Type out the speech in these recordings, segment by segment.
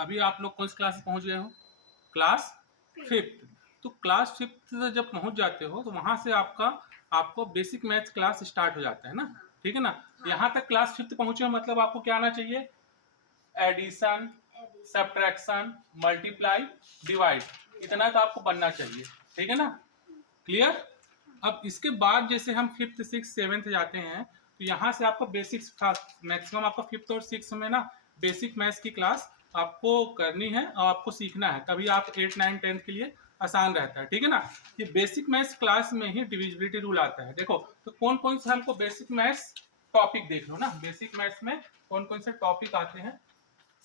अभी आप लोग कौन सी क्लास में पहुंच गए हो? Class fifth. तो क्लास फिफ्थ जब पहुंच जाते हो तो वहां से आपको बेसिक मैथ्स क्लास स्टार्ट हो जाता है ना, ठीक है ना। यहाँ तक क्लास फिफ्थ पहुंचे हो मतलब आपको क्या आना चाहिए? एडिशन, सब्ट्रैक्शन, मल्टीप्लाई, डिवाइड, इतना तो आपको बनना चाहिए, ठीक है ना। क्लियर? अब इसके बाद जैसे हम फिफ्थ सिक्स सेवेंथ जाते हैं तो यहाँ से आपको बेसिक्स मैक्सिमम आपको फिफ्थ और सिक्स में ना बेसिक मैथ्स की क्लास आपको करनी है और आपको सीखना है, तभी आप 8 9 10 के लिए आसान रहता है, ठीक है ना। ये बेसिक मैथ्स क्लास में ही डिविजिबिलिटी रूल आता है। देखो तो कौन कौन से हमको बेसिक मैथ्स टॉपिक देख लो ना, बेसिक मैथ्स में कौन कौन से टॉपिक आते हैं,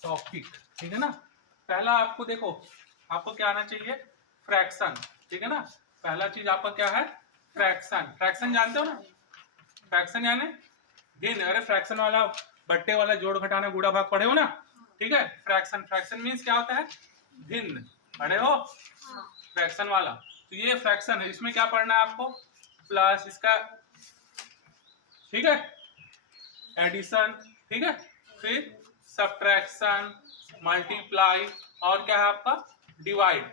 टॉपिक, ठीक है ना। पहला आपको देखो, आपको क्या आना चाहिए? फ्रैक्शन, ठीक है ना। पहला चीज आपका क्या है? फ्रैक्शन। फ्रैक्शन जानते हो ना? फ्रैक्शन यानी भिन्न। अरे फ्रैक्शन वाला बट्टे वाला जोड़ घटाना गुणा भाग पढ़े हो ना, ठीक है। फ्रैक्शन, फ्रैक्शन मीन्स क्या होता है? भिन्न, पढ़े हो फ्रैक्शन वाला। तो ये फ्रैक्शन है, इसमें क्या पढ़ना है आपको? प्लस इसका, ठीक है, एडिशन, ठीक है, फिर सब्ट्रैक्शन, मल्टीप्लाई और क्या है आपका? डिवाइड,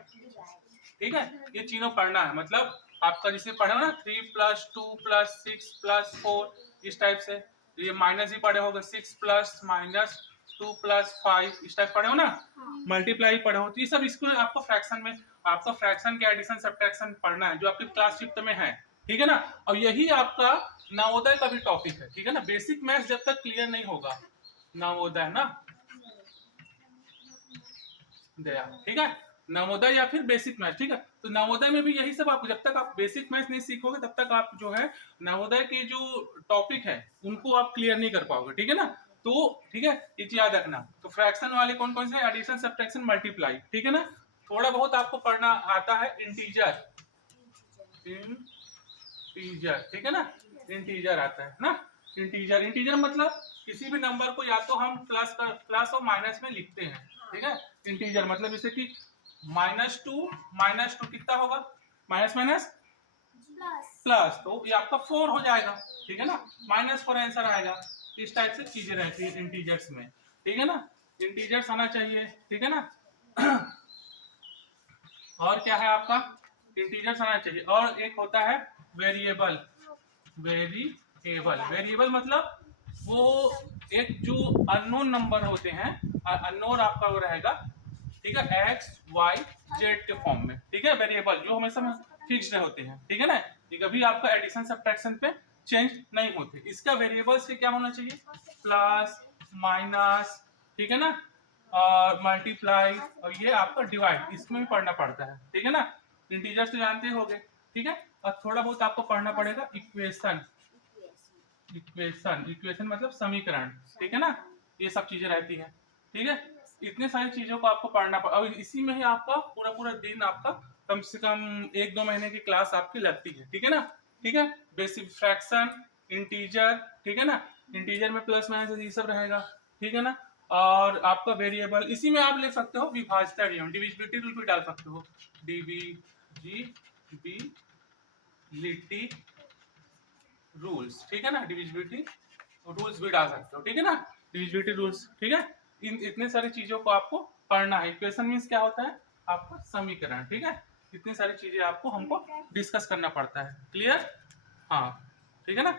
ठीक है। ये तीनों पढ़ना है, मतलब आपका जिसे पढ़े हो ना 3 + 2 + 6 + 4, इस टाइप से। ये माइनस ही पढ़े होगे, 6 प्लस माइनस 2 + 5, इस टाइप पढ़े हो ना। मल्टीप्लाई पढ़े हो, तो ये सब इसको आपको फ्रैक्शन में, आपका फ्रैक्शन के एडिशन सब्ट्रैक्शन पढ़ना है जो आपकी क्लास फिफ्थ में है, ठीक है ना। और यही आपका नवोदय का भी टॉपिक है, ठीक है ना। बेसिक मैथ्स जब तक क्लियर नहीं होगा नवोदय ना दया, ठीक है, नवोदय या फिर बेसिक मैथ्स, ठीक है। तो नवोदय में भी यही सब, आपको जब तक आप बेसिक मैथ्स नहीं सीखोगे तब तक आप जो है नवोदय के जो टॉपिक है उनको आप क्लियर नहीं कर पाओगे, ठीक है ना। तो ठीक है, ये चीज याद रखना। तो फ्रैक्शन वाले कौन कौन से? एडिशन, सब्ट्रैक्शन, मल्टीप्लाई, ठीक है ना। थोड़ा बहुत आपको पढ़ना आता है इंटीजर, इंटीजर, ठीक है ना। इंटीजर आता है ना। इंटीजर, इंटीजर मतलब किसी भी नंबर को या तो हम प्लस और माइनस में लिखते हैं, ठीक है। इंटीजर मतलब जैसे कि -2 कितना होगा? माइनस माइनस प्लस, तो ये आपका 4 हो जाएगा, ठीक है ना। -4 आंसर आएगा। इस टाइप से चीजें रहती है इंटीजर्स में, ठीक है ना। इंटीजर्स आना चाहिए, ठीक है ना। और क्या है आपका? इंटीजर्स आना चाहिए। और एक होता है वेरिएबल, वेरिएबल मतलब वो एक जो अननोन नंबर होते हैं, अननोन आपका वो रहेगा, ठीक है, एक्स वाई जेड के फॉर्म में, ठीक है। वेरिएबल जो हमेशा फिक्स्ड होते हैं, ठीक है ना। ये कभी आपका एडिशन सब्ट्रैक्शन पे चेंज नहीं होते। इसका वेरिएबल्स के क्या होना चाहिए? प्लस, माइनस, ठीक है ना, और मल्टीप्लाई, और ये आपका डिवाइड, इसमें भी पढ़ना पड़ता है, ठीक है ना। इंटीजर्स तो जानते ही होंगे, ठीक है। और थोड़ा बहुत आपको पढ़ना पड़ेगा इक्वेशन, इक्वेशन मतलब समीकरण, ठीक है ना। ये सब चीजें रहती हैं, ठीक है। इतने सारी चीजों को आपको पढ़ना पड़, और इसी में ही आपका पूरा पूरा दिन आपका कम से कम 1 2 महीने की क्लास आपकी लगती है, ठीक है ना। ठीक है, बेसिक फ्रैक्शन, इंटीजर, ठीक है ना। इंटीजर में प्लस माइनस ये सब रहेगा, ठीक है ना। और आपका वेरिएबल, इसी में आप ले सकते हो विभाज्यता नियम, डिविजिबिलिटी रूल भी डाल सकते हो, डिविजिबिलिटी रूल्स, ठीक है ना। डिविजिबिलिटी रूल्स भी डाल सकते हो, ठीक है ना। डिविजिबिलिटी रूल्स, ठीक है। इन इतने सारी चीजों को आपको पढ़ना है। इक्वेशन मीन्स क्या होता है? आपका समीकरण, ठीक है। इतनी सारी चीजें आपको हमको डिस्कस करना पड़ता है। क्लियर? हाँ, ठीक है ना।